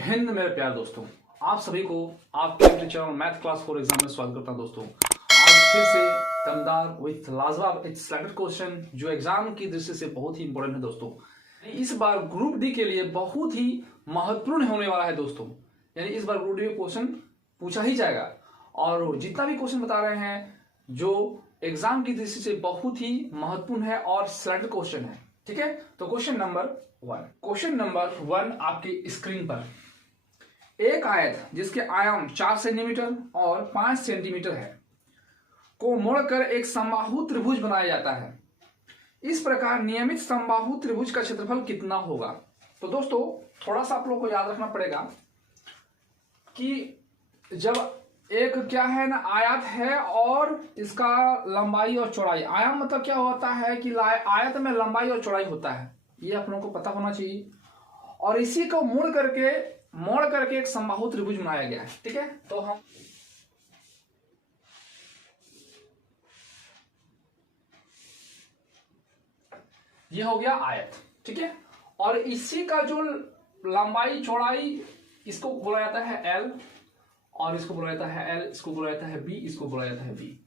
हिंद मेरे प्यार दोस्तों, आप सभी को आपके अपने चैनल मैथ क्लास 4 एग्जाम में स्वागत करता हूं दोस्तों। आज फिर से दमदार विथ लाजवाब एक सिलेक्टेड क्वेश्चन जो एग्जाम की दृष्टि से बहुत ही इंपॉर्टेंट है दोस्तों। इस बार ग्रुप डी के लिए बहुत ही महत्वपूर्ण होने वाला है दोस्तों। यानी इस बार ग्रुप डी में क्वेश्चन पूछा ही जाएगा और जितना भी क्वेश्चन बता रहे हैं जो एग्जाम की दृष्टि से बहुत ही महत्वपूर्ण है और सिलेक्टेड क्वेश्चन है। ठीक है, तो क्वेश्चन नंबर वन आपकी स्क्रीन पर एक आयत जिसके आयाम 4 सेंटीमीटर और 5 सेंटीमीटर है को मोड़कर एक समबाहु त्रिभुज बनाया जाता है। इस प्रकार नियमित समबाहु त्रिभुज का क्षेत्रफल कितना होगा? तो दोस्तों थोड़ा सा आप लोग को याद रखना पड़ेगा कि जब एक क्या है ना आयत है और इसका लंबाई और चौड़ाई, आयाम मतलब क्या होता है कि आयत में लंबाई और चौड़ाई होता है, ये आप लोगों को पता होना चाहिए। और इसी को मोड़ करके एक समबाहु त्रिभुज बनाया गया है। ठीक है, तो हम ये हो गया आयत। ठीक है, और इसी का जो लंबाई चौड़ाई इसको बोला जाता है एल और इसको बोला जाता है एल, इसको बोला जाता है बी, इसको बोला जाता है बी।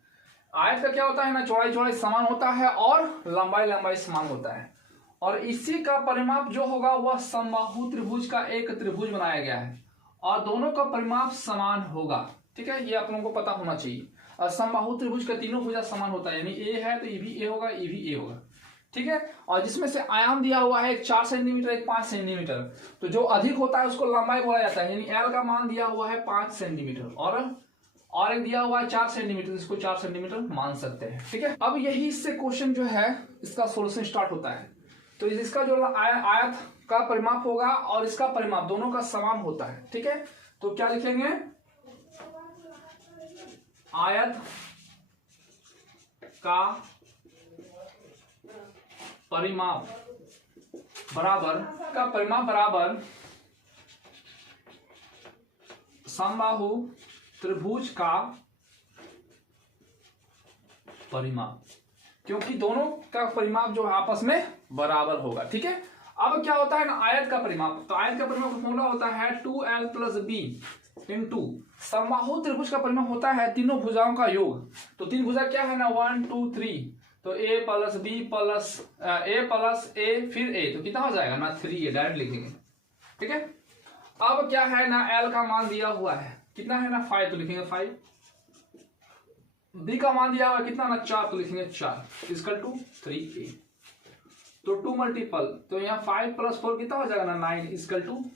आयत का क्या होता है ना, चौड़ाई समान होता है और लंबाई समान होता है और इसी का परिमाप जो होगा वह समबाहु त्रिभुज का एक त्रिभुज बनाया गया है और दोनों का परिमाप समान होगा। ठीक है, ये आप लोगों को पता होना चाहिए। और समबाहु त्रिभुज का तीनों भुजा समान होता है, यानी ए है तो ये भी ए होगा, ये भी ए होगा। ठीक है, और जिसमें से आयाम दिया हुआ है एक 4 सेंटीमीटर एक 5 सेंटीमीटर, तो जो अधिक होता है उसको लंबाई बोला जाता है। यानी एल का मान दिया हुआ है 5 सेंटीमीटर और एक दिया हुआ है 4 सेंटीमीटर, इसको 4 सेंटीमीटर मान सकते हैं। ठीक है, अब यही इससे क्वेश्चन जो है इसका सोल्यूशन स्टार्ट होता है। तो इसका जो आयत का परिमाप होगा और इसका परिमाप दोनों का समान होता है। ठीक है, तो क्या लिखेंगे, आयत का परिमाप बराबर समबाहु त्रिभुज का परिमाप, क्योंकि दोनों का परिमाप जो है आपस में बराबर होगा। ठीक है, अब क्या होता है ना आयत का परिमाप, तो आयत का परिमाप का फॉर्मूला होता है 2l + b इंटू समबाहु त्रिभुज का परिमाप होता है तीनों भुजाओं का योग। तो तीन भुजा क्या है ना 1 2 3, तो a + b + a फिर a, तो कितना हो जाएगा ना 3a, डायरेक्ट लिखेंगे। ठीक है, अब क्या है ना l का मान दिया हुआ है कितना है ना 5, तो लिखेंगे 5। b का मान दिया हुआ है कितना ना 4, तो लिखेंगे 4 = 3a। तो 2 मल्टीपल, तो यहाँ 5 + 4 कितना हो जाएगा ना 9 =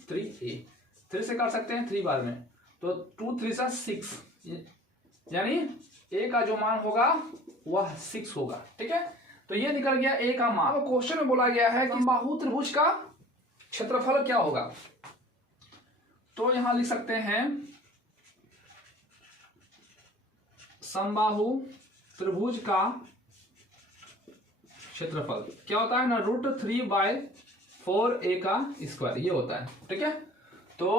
3a। 3 से कर सकते हैं 3 बार में, तो 2 3 = 6, यानी a का जो मान होगा वह 6 होगा। ठीक है, तो ये निकल गया a का मान। अब क्वेश्चन में बोला गया है कि समबाहु त्रिभुज का क्षेत्रफल क्या होगा, तो यहां लिख सकते हैं समबाहु त्रिभुज का क्षेत्रफल क्या होता है ना √3/4a का स्क्वायर, ये होता है। ठीक है, तो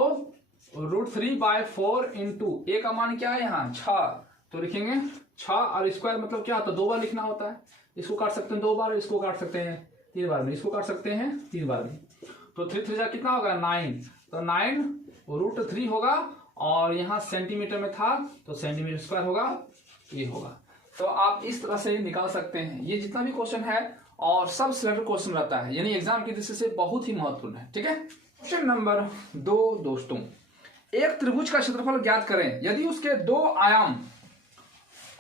√3/4 इंटू a का मान क्या है यहाँ 6, तो लिखेंगे 6 और स्क्वायर मतलब क्या होता है 2 बार लिखना होता है। इसको काट सकते हैं 2 बार, इसको काट सकते हैं 3 बार में, इसको काट सकते हैं 3 बार में। तो 3 3 कितना होगा 9, तो 9 √3 होगा और यहाँ सेंटीमीटर में था तो सेंटीमीटर स्क्वायर होगा, ये होगा। तो आप इस तरह से निकाल सकते हैं। ये जितना भी क्वेश्चन है और सब सिलेक्टेड क्वेश्चन रहता है, यानी एग्जाम की दृष्टि से बहुत ही महत्वपूर्ण है। ठीक है, क्वेश्चन नंबर 2 दोस्तों, एक त्रिभुज का क्षेत्रफल ज्ञात करें यदि उसके 2 आयाम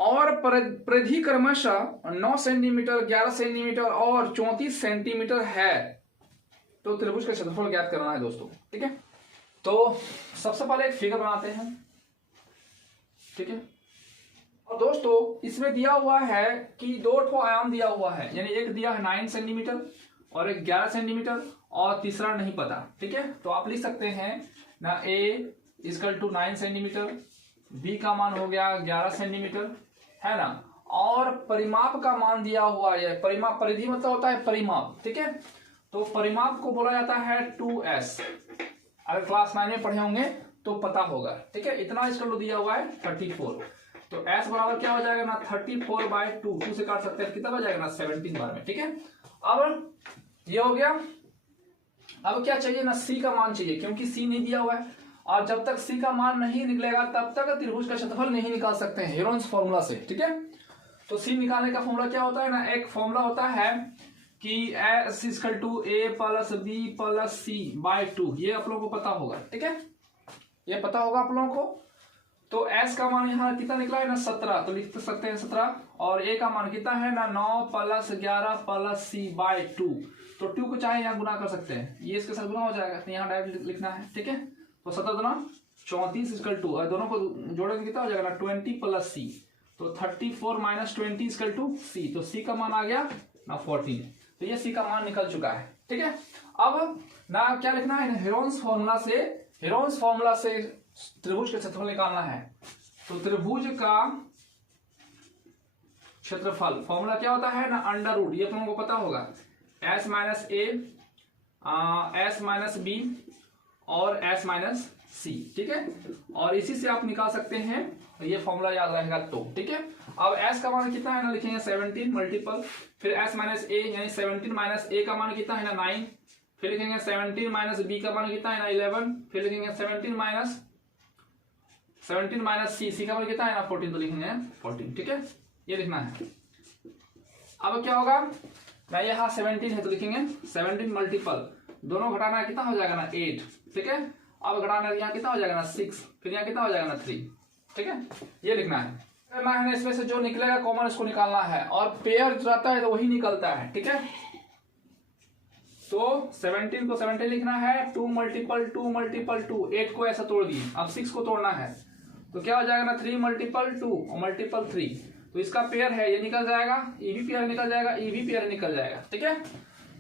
और परिधि क्रमशः 9 सेंटीमीटर 11 सेंटीमीटर और 34 सेंटीमीटर है, तो त्रिभुज का क्षेत्रफल ज्ञात करना है दोस्तों। ठीक है, तो सबसे पहले एक फिगर बनाते हैं। ठीक है, और दोस्तों इसमें दिया हुआ है कि 2 आयाम दिया हुआ है, यानी एक दिया है 9 सेंटीमीटर और एक 11 सेंटीमीटर और तीसरा नहीं पता। ठीक है, तो आप लिख सकते हैं ना a = 9 सेंटीमीटर, b का मान हो गया 11 सेंटीमीटर, है ना, और परिमाप का मान दिया हुआ है। परिमाप, परिधि मतलब होता है परिमाप। ठीक है, तो परिमाप को बोला जाता है 2s, अगर क्लास 9 में पढ़े होंगे तो पता होगा। ठीक है, इतना इसका दिया हुआ है 34, तो s बराबर क्या हो जाएगा ना 34/2, 2 से काट सकते हैं कितना हो जाएगा ना 17 बार में। ठीक है, अब ये हो गया। अब क्या चाहिए ना, सी का मान चाहिए, क्योंकि सी नहीं दिया हुआ है और जब तक सी का मान नहीं निकलेगा तब तक त्रिभुज का क्षेत्रफल नहीं निकाल सकते हैं हेरोन्स फॉर्मूला से। ठीक है, तो सी निकालने का फॉर्मूला क्या होता है ना, एक फॉर्मूला होता है कि S = A + B + C/2, ये आप लोगों को पता होगा। ठीक है, ये पता होगा आप लोगों को। तो S का मान यहाँ कितना निकला है ना 17, तो लिख सकते हैं 17, और A का मान कितना है ना 9 + 11 + C/2, तो 2 को चाहे यहाँ गुना कर सकते हैं, ये इसके साथ गुना हो जाएगा, तो यहाँ डायरेक्ट लिखना है। ठीक है, तो 17 दूना 34 = और दोनों को जोड़ेंगे कितना हो जाएगा ना 20 + C, तो 34 - 20 = C, तो C का मान आ गया ना 14, तो ये C का मान निकल चुका है। ठीक है, अब ना क्या लिखना है, हेरोन्स फॉर्मूला से त्रिभुज का क्षेत्रफल निकालना है। तो त्रिभुज का क्षेत्रफल फॉर्मूला क्या होता है ना √, ये तुमको पता होगा, S - A S - B और S - C। ठीक है, और इसी से आप निकाल सकते हैं, ये फॉर्मूला याद रहेगा तो। ठीक है, अब S का मान कितना है ना लिखेंगे 17 मल्टीपल, फिर S - A यानी 17 - A का मान कितना है ना 9, फिर लिखेंगे 17 - B का मान कितना है ना 11, फिर लिखेंगे 17 - C का मान कितना है ना 14, तो लिखेंगे 14। ठीक है, ये लिखना है। अब क्या होगा ना, यहाँ 17 है तो लिखेंगे 17 मल्टीपल, दोनों घटाना कितना हो जाएगा ना 8। ठीक है, अब घटाना यहाँ कितना हो जाएगा ना 6, फिर यहाँ कितना हो जाएगा ना 3। ठीक है, ये लिखना है। करना है ना, इसमें से जो निकलेगा कॉमन उसको निकालना है, और पेयर रहता है तो वही निकलता है। ठीक है, तो 17 को 17 लिखना है, 2 × 2 × 2, 8 को ऐसा तोड़ दिए, अब 6 को तोड़ना है, तो क्या हो जाएगा ना 3 × 2 × 3, तो इसका पेयर है, ये निकल जाएगा, ये भी पेयर निकल जाएगा, ये भी पेयर निकल जाएगा। ठीक है,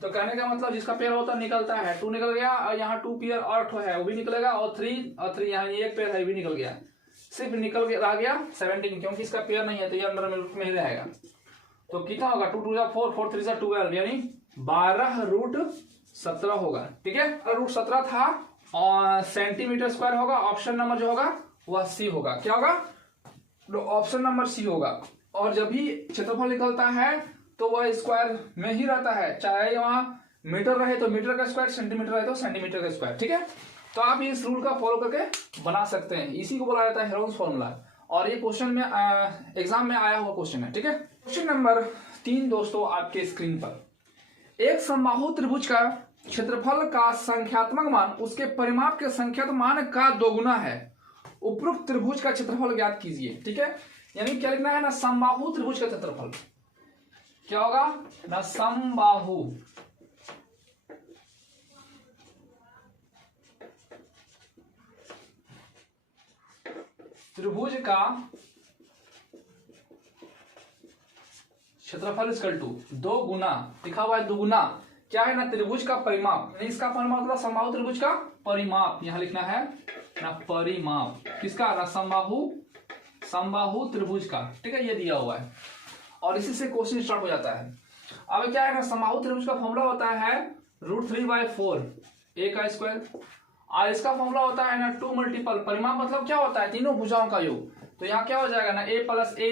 तो कहने का मतलब जिसका पेयर होता है निकलता है, 2 निकल गया, और यहाँ 2 पेयर और है वो भी निकलेगा, और 3 यहाँ ये एक पेयर है भी निकल गया, सिर्फ निकल गया, आ गया 17, क्योंकि इसका पेयर नहीं है तो ये अंदर में ही रहेगा। तो कितना होगा 2 × 2 = 4, 4 × 3 = 12, यानी 12√17 होगा। ठीक है, √17 था और सेंटीमीटर स्क्वायर होगा। ऑप्शन नंबर जो होगा वह सी होगा। क्या होगा, ऑप्शन नंबर सी होगा। और जब भी क्षेत्रफल निकलता है तो वह स्क्वायर में ही रहता है, चाहे वहां मीटर रहे तो मीटर का स्क्वायर, सेंटीमीटर रहे तो सेंटीमीटर का स्क्वायर। ठीक है, तो आप इस रूल का फॉलो करके बना सकते हैं, इसी को बोला जाता है हेरोन्स फॉर्मूला, और ये क्वेश्चन में एग्जाम में आया हुआ क्वेश्चन है। ठीक है, क्वेश्चन नंबर 3 दोस्तों आपके स्क्रीन पर, एक समबाहु त्रिभुज का क्षेत्रफल का संख्यात्मक मान उसके परिमाप के संख्यात्मक मान का 2 गुना है, उपरोक्त त्रिभुज का क्षेत्रफल ज्ञात कीजिए। ठीक है, यानी क्या लिखना है ना, समबाहु त्रिभुज का क्षेत्रफल क्या होगा ना, समबाहु त्रिभुज का क्षेत्रफल = 2 गुना, लिखा हुआ है 2 गुना, क्या है ना त्रिभुज का परिमाप, यानी इसका परिमाप मतलब समबाहु त्रिभुज का परिमाप, यहां लिखना है ना परिमाप किसका ना समबाहु त्रिभुज का। ठीक है, ये दिया हुआ है और इसी से क्वेश्चन स्टार्ट हो जाता है। अब क्या है ना, समबाहु त्रिभुज का फॉर्मूला होता है √3/4 A का स्क्वायर, और इसका फॉर्मूला होता है ना 2 मल्टीपल, परिमाप मतलब क्या होता है तीनों भुजाओं का योग, तो यहाँ क्या हो जाएगा ना A + A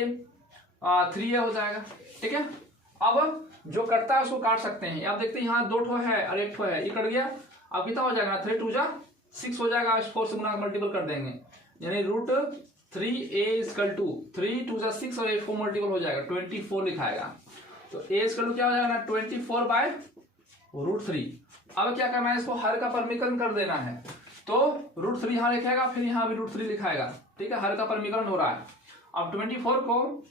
3A हो जाएगा। ठीक है, अब जो कटता है उसको काट सकते हैं, आप देखते हैं यहाँ 2 ठो है और 1 ठो है, ये कट गया, अब कितना हो जाएगा ना 3 × 2 = 6 हो जाएगा, 4 से गुना मल्टीपल कर देंगे, यानी √3A = 3 × 2 = 6 और 4 मल्टीपल हो जाएगा 24 लिखाएगा, तो A = क्या हो जाएगा ना 24/√3। अब क्या करना है, इसको हर का परिमीकरण कर देना है, तो √3 यहाँ लिखेगा, फिर यहाँ भी √3 लिखाएगा। ठीक है, हर का परिमीकरण हो रहा है। अब 24 को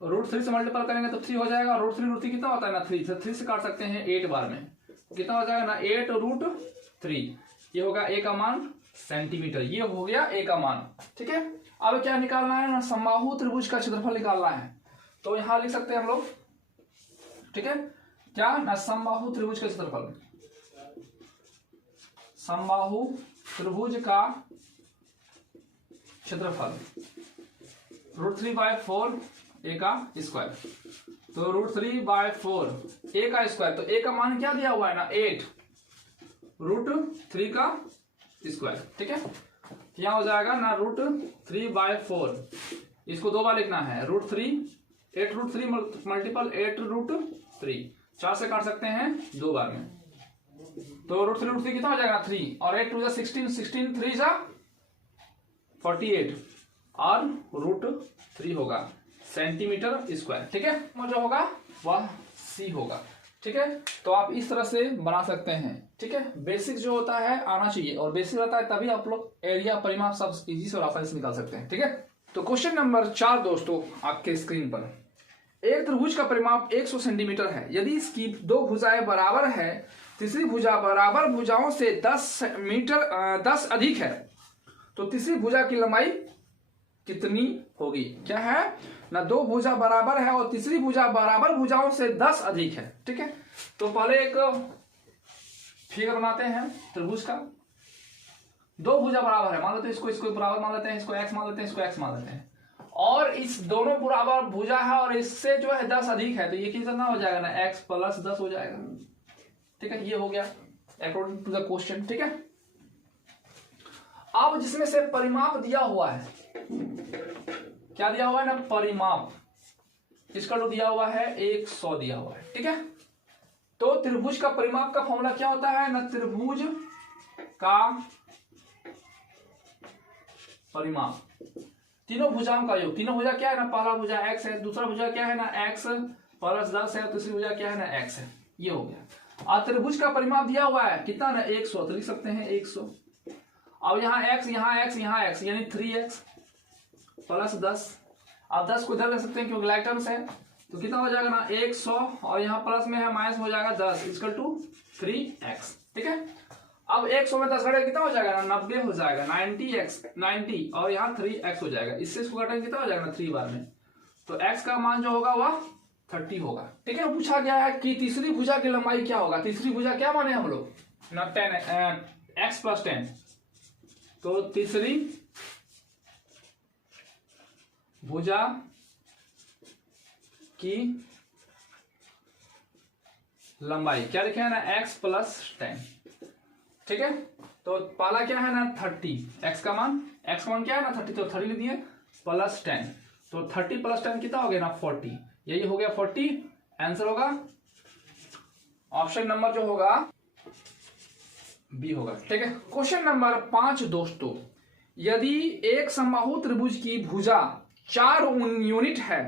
√3 से मल्टीपल करेंगे तो 3 हो जाएगा, √3 कितना होता है ना 3, तो 3 से काट सकते हैं 8 बार में, तो कितना हो जाएगा ना 8√3, ये होगा A का मान सेंटीमीटर, ये हो गया A का मान। ठीक है, अब क्या निकालना है ना, समबाहु त्रिभुज का क्षेत्रफल निकालना है, तो यहां लिख सकते हैं हम लोग। ठीक है, क्या ना समबाहु त्रिभुज का क्षेत्रफल, समबाहु त्रिभुज का क्षेत्रफल √3/4 A का स्क्वायर, तो √3/4 A का स्क्वायर, तो A का मान क्या दिया हुआ है ना 8 √3 का स्क्वायर। ठीक है, यहाँ हो जाएगा ना √3/4, इसको 2 बार लिखना है, √3 8√3 मल्टीपल 8√3, 4 से काट सकते हैं 2 बार में, तो √3 कितना हो जाएगा 3 और 8 2 16 16 3 48 और √3 होगा सेंटीमीटर स्क्वायर। ठीक है, जो होगा वह C होगा। ठीक है, तो आप इस तरह से बना सकते हैं। ठीक है, बेसिक जो होता है आना चाहिए, और बेसिक रहता है तभी आप लोग एरिया परिमाप सब इजी से और आसानी से निकाल सकते हैं। ठीक है, तो क्वेश्चन नंबर 4 दोस्तों आपके स्क्रीन पर, एक त्रिभुज का परिमाप 100 सेंटीमीटर है। यदि इसकी दो भुजाएं बराबर है, तीसरी भुजा बराबर भुजाओं से 10 अधिक है, तो तीसरी भुजा की लंबाई कितनी होगी? क्या है ना, दो भुजा बराबर है और तीसरी भुजा बराबर भुजाओं से 10 अधिक है। ठीक है, तो पहले एक फिगर बनाते हैं त्रिभुज का। दो भुजा बराबर है, मान लेते हैं इसको बराबर मान लेते हैं, इसको x मान लेते हैं, इसको x मान लेते हैं, और इस दोनों बराबर भुजा है और इससे जो है 10 अधिक है, तो ये कितना हो जाएगा ना, x + 10 हो जाएगा। ठीक है, ये हो गया अकॉर्डिंग टू द क्वेश्चन। ठीक है, अब जिसमें से परिमाप दिया हुआ है, क्या दिया हुआ है ना, परिमाप, इसका जो दिया हुआ है 100 दिया हुआ है। ठीक है, तो त्रिभुज का परिमाप का फॉर्मूला क्या होता है ना, त्रिभुज का परिमाप तीनों भुजाओं का योग। तीनों भुजा क्या है ना, पहला भुजा x है, दूसरा भुजा क्या है ना x + 10 है, तीसरी भुजा क्या है ना x है। ये हो गया। और त्रिभुज का परिमाप दिया हुआ है कितना ना 100, तो लिख सकते हैं 100। अब यहाँ x यहाँ x यहाँ x यानी 3x + 10। अब 10 को इधर ले सकते हैं क्योंकि लाइक टर्म्स है, तो कितना हो जाएगा ना 100, और यहाँ प्लस में है माइनस हो जाएगा 10 = 3x। ठीक है, अब 100 में 10 घटे कितना हो जाएगा ना 90 हो जाएगा, 90 और यहाँ 3x हो जाएगा। इससे इसको घटाएंगे कितना हो जाएगा ना 3 बार में, तो x का मान जो होगा वह 30 होगा। ठीक है, पूछा गया है कि तीसरी भुजा की लंबाई क्या होगा। तीसरी भुजा क्या माने हम लोग ना 10 x + 10, तो तीसरी भुजा की लंबाई क्या लिखे है ना x + 10। ठीक है, तो पहला क्या है ना 30, x का मान क्या है ना 30, तो 30 लिख दिए +10, तो 30 + 10 कितना हो गया ना 40, यही हो गया 40। आंसर होगा ऑप्शन नंबर जो होगा बी होगा। ठीक है, क्वेश्चन नंबर 5 दोस्तों, यदि एक समबाहु त्रिभुज की भुजा 4 यूनिट है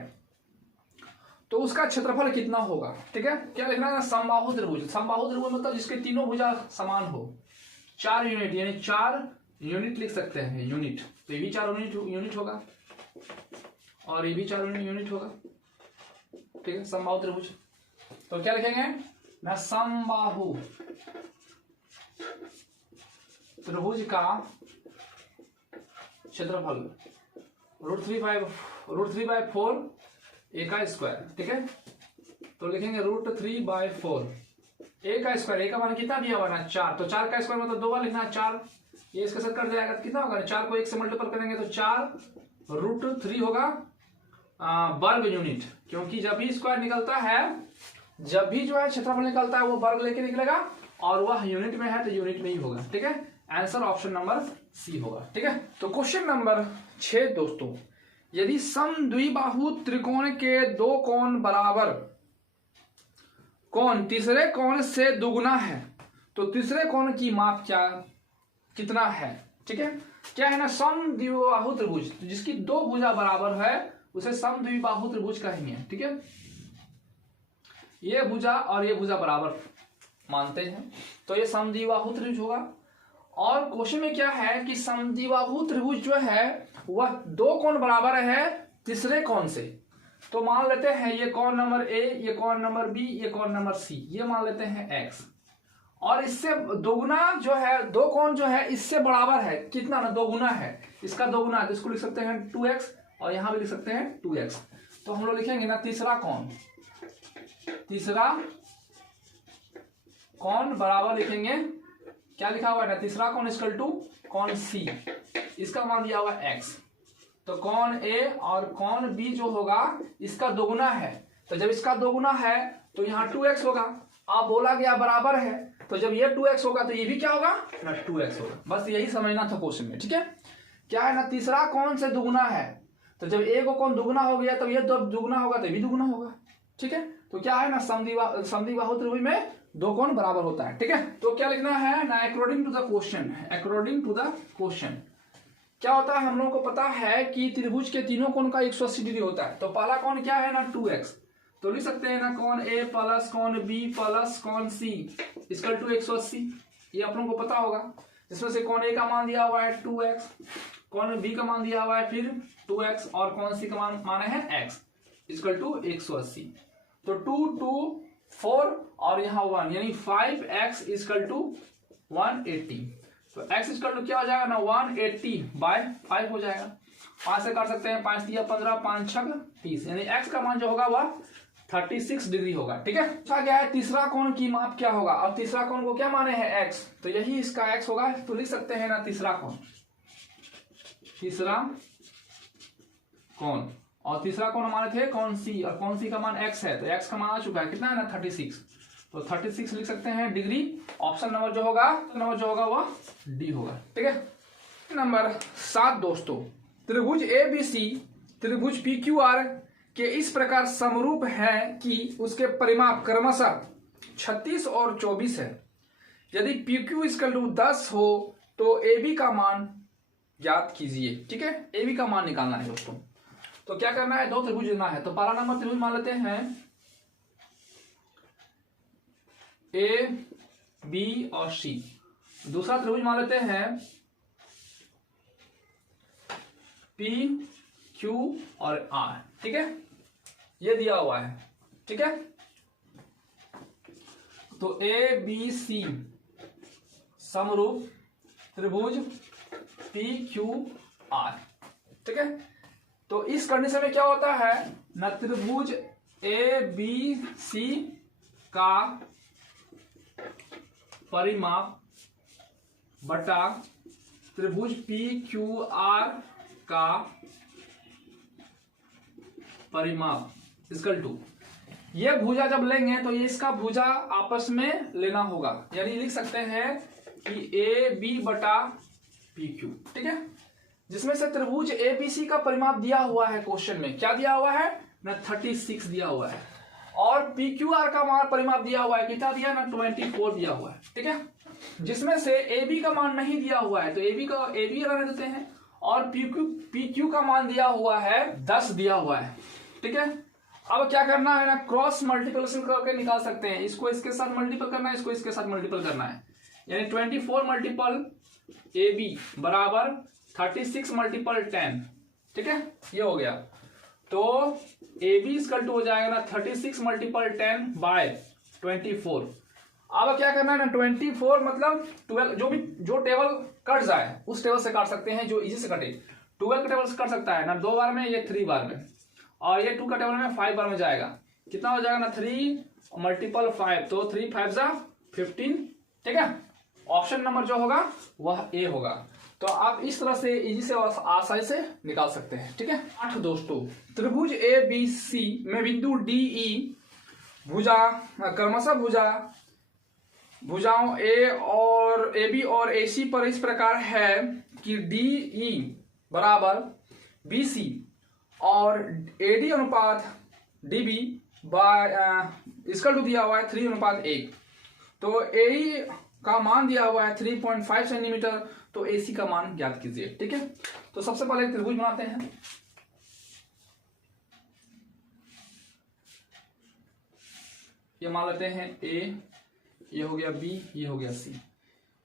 तो उसका क्षेत्रफल कितना होगा? ठीक है, क्या लिखना है, समबाहु त्रिभुज। समबाहु त्रिभुज मतलब जिसके तीनों भुजा समान हो, 4 यूनिट यानी 4 यूनिट लिख सकते हैं, यूनिट। तो ये भी 4 यूनिट होगा और ये भी 4 यूनिट होगा। ठीक है, समबाहु त्रिभुज। तो क्या लिखेंगे ना, समबाहु त्रिभुज का क्षेत्रफल √3/4 a का स्क्वायर। ठीक है, तो लिखेंगे √3/4 a का स्क्वायर। a का मान कितना दिया हुआ ना 4, तो 4 का स्क्वायर मतलब 2 बार लिखना है 4, ये इसके साथ कट जाएगा, कितना होगा 4 को 1 से मल्टीपल करेंगे तो 4 √3 होगा वर्ग यूनिट, क्योंकि जब भी स्क्वायर निकलता है, जब भी जो है क्षेत्रफल निकलता है वो वर्ग लेके निकलेगा, और वह यूनिट में है तो यूनिट में ही होगा। ठीक है, आंसर ऑप्शन नंबर सी होगा। ठीक है, तो क्वेश्चन नंबर 6 दोस्तों, यदि समद्विबाहु त्रिकोण के दो कोण बराबर कोण तीसरे कोण से दुगुना है, तो तीसरे कोण की माप कितना है? ठीक है, क्या है ना, समद्विबाहु त्रिभुज, जिसकी दो भुजा बराबर है उसे समद्विबाहु त्रिभुज कहेंगे। ठीक है, ये भुजा और ये भुजा बराबर मानते हैं, तो ये समद्विबाहु त्रिभुज होगा। और क्वेश्चन में क्या है कि समद्विबाहु त्रिभुज जो है वह दो कोण बराबर है तीसरे कोण से, तो मान लेते हैं ये कोण नंबर ए, ये कोण नंबर बी, ये कोण नंबर सी, ये मान लेते हैं x, और इससे दोगुना जो है, दो कोण जो है इससे बराबर है, कितना ना दोगुना है, इसका दोगुना है, तो इसको लिख सकते हैं 2x, और यहां भी लिख सकते हैं 2x। तो हम लोग लिखेंगे ना तीसरा कोण बराबर लिखेंगे, क्या लिखा हुआ है ना, तीसरा कोण = कोण C, इसका मान दिया हुआ x, तो कोण A और कोण B जो होगा इसका दोगुना है, तो जब इसका दोगुना है तो यहाँ 2x होगा। अब बोला गया बराबर है, तो जब ये 2x होगा तो ये भी क्या होगा ना 2x होगा। बस यही समझना था क्वेश्चन में। ठीक है, क्या है ना, तीसरा कोण से दुगुना है, तो जब ए को कोण दुगुना हो गया तब ये दुगुना होगा तो ये भी दुगुना होगा। ठीक है, तो क्या है ना, समद्विबाहु त्रिभुज में दो कोण बराबर होता है। ठीक है, तो क्या लिखना है ना, according to the question, according to the question क्या होता है, हम लोगों को पता है कि त्रिभुज के तीनों कोण का 180 डिग्री होता है। तो पहला कोण क्या है ना 2x, तो लिख सकते हैं ना कोण A प्लस कोण B प्लस कोण C इक्वल टू 180, ये आप लोगों को पता होगा। जिसमें से कोण A का मान दिया हुआ है 2x, कोण B का मान दिया हुआ है फिर 2x और कोण C का मान है x इक्वल टू 180। तो 2 2 4 और यहाँ 1 यानी 5x इक्वल टू 180। तो x इक्वल टू क्या हो जाएगा ना 180/5 हो जाएगा। 5 से काट सकते हैं, 5 दिया 15, 5 छक 30, यानी x का मान जो होगा वह 36 डिग्री होगा। ठीक है, पूछा गया है तीसरा कोण की माप क्या होगा। अब तीसरा कोण को क्या माने हैं x, तो यही इसका x होगा। तो लिख सकते हैं ना तीसरा कोण, तीसरा कोण, और तीसरा कोण हमारे थे कोण C, और कोण C का मान x है, तो x का मान आ चुका है कितना है ना 36, तो 36 लिख सकते हैं डिग्री। ऑप्शन नंबर जो होगा वह डी होगा। ठीक है, नंबर 7 दोस्तों, त्रिभुज ABC त्रिभुज PQR के इस प्रकार समरूप है कि उसके परिमाप क्रमशः 36 और 24 है। यदि PQ इक्वल टू 10 हो तो AB का मान ज्ञात कीजिए। ठीक है, AB का मान निकालना है दोस्तों। तो क्या करना है, दो त्रिभुज लेना है। तो पहला नंबर त्रिभुज मान लेते हैं A B और C, दूसरा त्रिभुज मान लेते हैं P Q और R। ठीक है, ये दिया हुआ है। ठीक है, तो A B C समरूप त्रिभुज P Q R। ठीक है, तो इस कंडीशन में क्या होता है ना, त्रिभुज A B C का परिमाप बटा त्रिभुज P Q R का परिमाप इक्वल टू, ये भुजा जब लेंगे तो ये इसका भुजा आपस में लेना होगा, यानी लिख सकते हैं कि AB बटा PQ। ठीक है, जिसमें से त्रिभुज ABC का परिमाप दिया हुआ है क्वेश्चन में, क्या दिया हुआ है ना 36 दिया हुआ है, और PQR का मान परिमाप दिया हुआ है, कितना दिया ना 24 दिया हुआ है। ठीक है, जिसमें से AB का मान नहीं दिया हुआ है तो AB रहने देते हैं, और PQ का मान दिया हुआ है 10 दिया हुआ है। ठीक है, अब क्या करना है ना, क्रॉस मल्टीप्लिकेशन करके निकाल सकते हैं। इसको इसके साथ मल्टीपल करना है, इसको इसके साथ मल्टीपल करना है, यानी 24 मल्टीपल AB बराबर 36 मल्टीपल 10। ठीक है, ये हो गया। तो AB इक्वल टू हो जाएगा ना 36 मल्टीपल 10/24। अब क्या करना है ना 24 मतलब 12, जो टेबल कट जाए उस टेबल से काट सकते हैं जो इजी से कटे। 12 का टेबल से कट सकता है ना 2 बार में, ये 3 बार में, और ये 2 का टेबल में 5 बार में जाएगा। कितना हो जाएगा ना 3 मल्टीपल 5, तो 3 5 जा 15। ठीक है, ऑप्शन नंबर जो होगा वह ए होगा। तो आप इस तरह से इजी से आसानी से निकाल सकते हैं। ठीक है, 8 दोस्तों, त्रिभुज ABC में बिंदु DE भुजा क्रमशः भुजाओं AB और AC पर इस प्रकार है कि DE बराबर BC और AD अनुपात DB इसका टू दिया हुआ है 3:1। तो AE का मान दिया हुआ है 3.5 सेंटीमीटर, तो AC का मान ज्ञात कीजिए। ठीक है, तो सबसे पहले एक त्रिभुज बनाते हैं। ये मान लेते हैं A, ये हो गया B, ये हो गया C।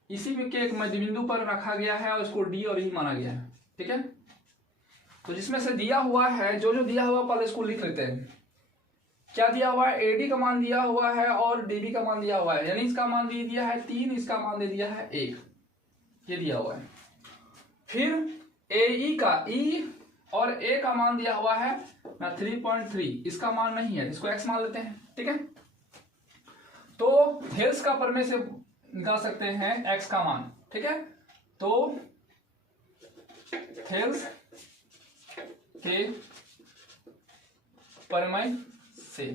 इसी में के एक मध्य बिंदु पर रखा गया है और इसको D और E माना गया है। ठीक है, तो जिसमें से दिया हुआ है, जो दिया हुआ पहले इसको लिख लेते हैं। क्या दिया हुआ है, AD का मान दिया हुआ है और DB का मान दिया हुआ है, यानी इसका मान दे दिया है 3, इसका मान दे दिया है 1, ये दिया हुआ है। फिर AE का E और A का मान दिया हुआ है ना 3.3, इसका मान नहीं है, इसको x मान लेते हैं। ठीक है, तो हेल्स का प्रमेय से निकाल सकते हैं x का मान। ठीक है, तो हेल्स के प्रमेय से,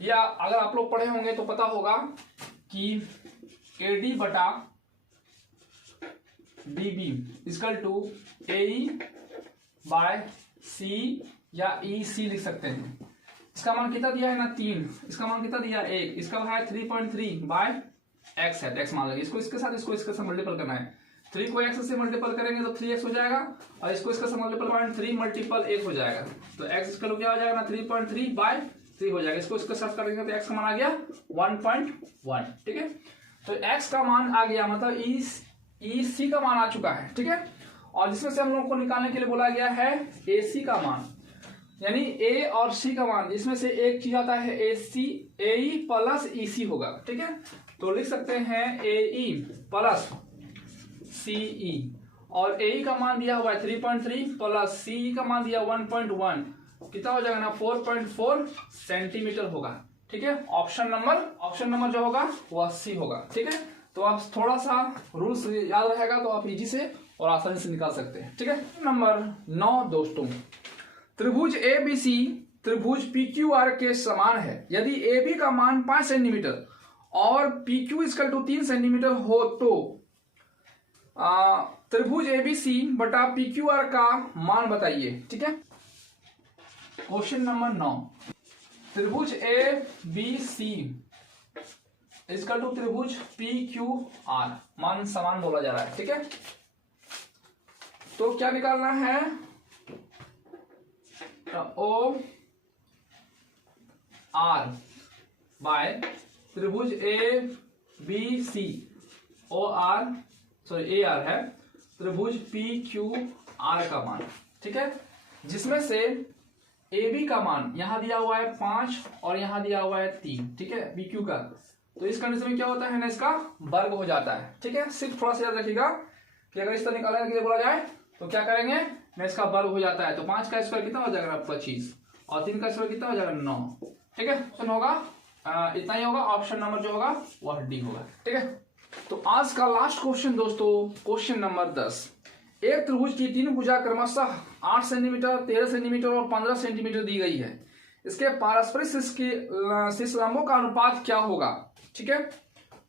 या अगर आप लोग पढ़े होंगे तो पता होगा कि AD बटा DB equal to AE by C या EC लिख सकते हैं। इसका मान कितना दिया है ना 3, इसका मान कितना दिया 1, इसका है 3.3 बाय x है, x मान लेंगे, इसको इसके साथ मल्टीपल करना है। 3 को x से मल्टीपल करेंगे तो 3x हो जाएगा और इसको इसके साथ मल्टीपल 3 मल्टीपल 1 हो जाएगा, तो x इसका क्या हो जाएगा ना 3.3 बाय 3 हो जाएगा। इसको इसके साथ करेंगे तो x का मान आ गया 1.1। ठीक है, तो x का मान आ गया, मतलब EC का मान आ चुका है। ठीक है, और जिसमें से हम लोग को निकालने के लिए बोला गया है AC का मान, यानी A और C का मान, जिसमें से एक चीज आता है AE प्लस EC होगा। ठीक है, तो लिख सकते हैं AE प्लस CE, और AE का मान दिया हुआ है 3.3 प्लस CE का मान दिया 1.1, कितना हो जाएगा ना 4.4 सेंटीमीटर होगा। ठीक है, ऑप्शन नंबर जो होगा वह C होगा। ठीक है, तो आप थोड़ा सा रूल्स याद रहेगा तो आप इजी से और आसानी से निकाल सकते हैं। ठीक है, नंबर 9 दोस्तों, त्रिभुज ABC त्रिभुज PQR के समान है यदि AB का मान 5 सेंटीमीटर और PQ इक्वल टू 3 सेंटीमीटर हो तो त्रिभुज ABC बटा PQR का मान बताइए। ठीक है, क्वेश्चन नंबर 9, त्रिभुज ABC इक्वल टू त्रिभुज PQR, मान समान बोला जा रहा है। ठीक है, तो क्या निकालना है, OR बाय त्रिभुज ABC, AR है त्रिभुज PQR का मान। ठीक है, जिसमें से AB का मान यहां दिया हुआ है 5 और यहां दिया हुआ है 3। ठीक है, PQ का, तो इस कंडीशन में क्या होता है ना, इसका वर्ग हो जाता है। ठीक है, सिर्फ थोड़ा सा याद रखिएगा कि अगर इस तरह निकालने के लिए बोला जाए तो क्या करेंगे ना, इसका वर्ग हो जाता है, तो 5 का स्क्वायर कितना हो जाएगा 25 और 3 का स्क्वायर कितना हो जाएगा 9। ठीक है, ऑप्शन होगा इतना ही होगा, ऑप्शन नंबर जो होगा वह डी होगा। ठीक है, तो आज का लास्ट क्वेश्चन दोस्तों, क्वेश्चन नंबर 10, एक त्रिभुज की 3 भुजा क्रमशः 8 सेंटीमीटर, 13 सेंटीमीटर और 15 सेंटीमीटर दी गई है, इसके पारस्परिक शीर्ष लंबों का अनुपात क्या होगा। ठीक है,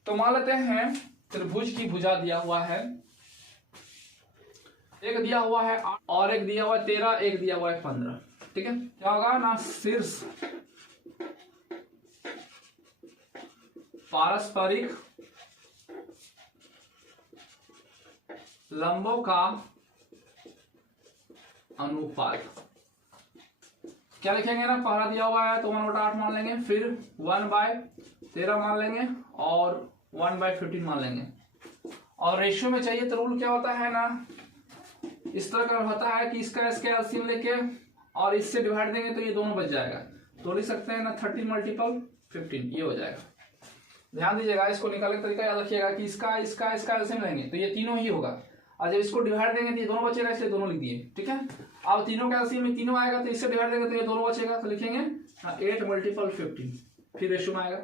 तो मान लेते हैं त्रिभुज की भुजा दिया हुआ है, एक दिया हुआ है 8 और एक दिया हुआ है 13, एक दिया हुआ है 15। ठीक है, क्या होगा ना, शीर्ष पारस्परिक लंबों का अनुपात क्या लिखेंगे ना, पहला दिया हुआ है तो 1/8 मान लेंगे, फिर 1/13 मान लेंगे और 1/15 मान लेंगे। और रेशियो में चाहिए तो रूल क्या होता है ना, इस तरह का होता है कि इसका एलसीएम लेके और इससे डिवाइड देंगे तो ये दोनों बच जाएगा, तो लिख सकते हैं ना 13 मल्टीपल 15, ये हो जाएगा। ध्यान दीजिएगा, इसको निकालने का तरीका याद रखिएगा कि इसका एलसीएम लेंगे तो ये तीनों ही होगा, और जब इसको डिवाइड देंगे तो ये दोनों बचेगा, इसलिए दोनों लिख दिए। ठीक है, अब तीनों का एलसीएम में तीनों आएगा तो इससे डिवाइड देंगे तो ये दोनों बचेगा, तो लिखेंगे 8 मल्टीपल 15, फिर रेशियो में आएगा,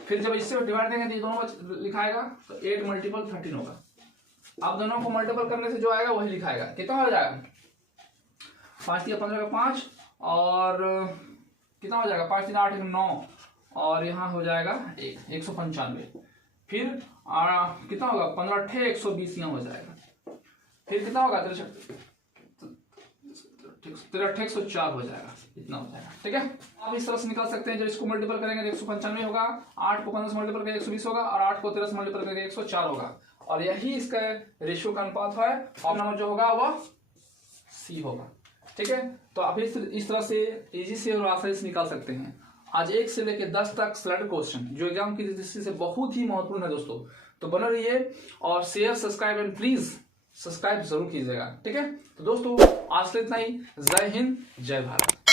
फिर जब इससे डिवाइड देंगे तो ये दोनों लिखाएगा तो 8 मल्टीपल 13 होगा। अब दोनों को मल्टीपल करने से जो आएगा वही लिखाएगा, कितना हो जाएगा 5 या 15 का 5 और कितना हो जाएगा 5 3 8 9 और यहाँ हो जाएगा 195, फिर कितना होगा 15 8 120 यहाँ हो जाएगा, फिर कितना होगा 104 हो जाएगा, इतना हो जाएगा। ठीक है, आप इस तरह से निकाल सकते हैं, जब इसको मल्टीपल करेंगे तो 195 होगा, 8 को 15 से मल्टीपल करके 120 होगा और 8 को 13 से मल्टीपल करके 104 होगा, और यही इसका रेशियो का अनुपात है। ऑप्शन नंबर जो होगा वह सी होगा। ठीक है, तो आप इस तरह से इजी से और आसानी से निकाल सकते हैं। आज 1 से लेकर 10 तक स्लैड क्वेश्चन जो एग्जाम की दृष्टि से बहुत ही महत्वपूर्ण है दोस्तों, तो बने रहिए और share subscribe and please subscribe जरूर कीजिएगा। ठीक है, तो दोस्तों आज के इतना ही। जय हिंद, जय भारत।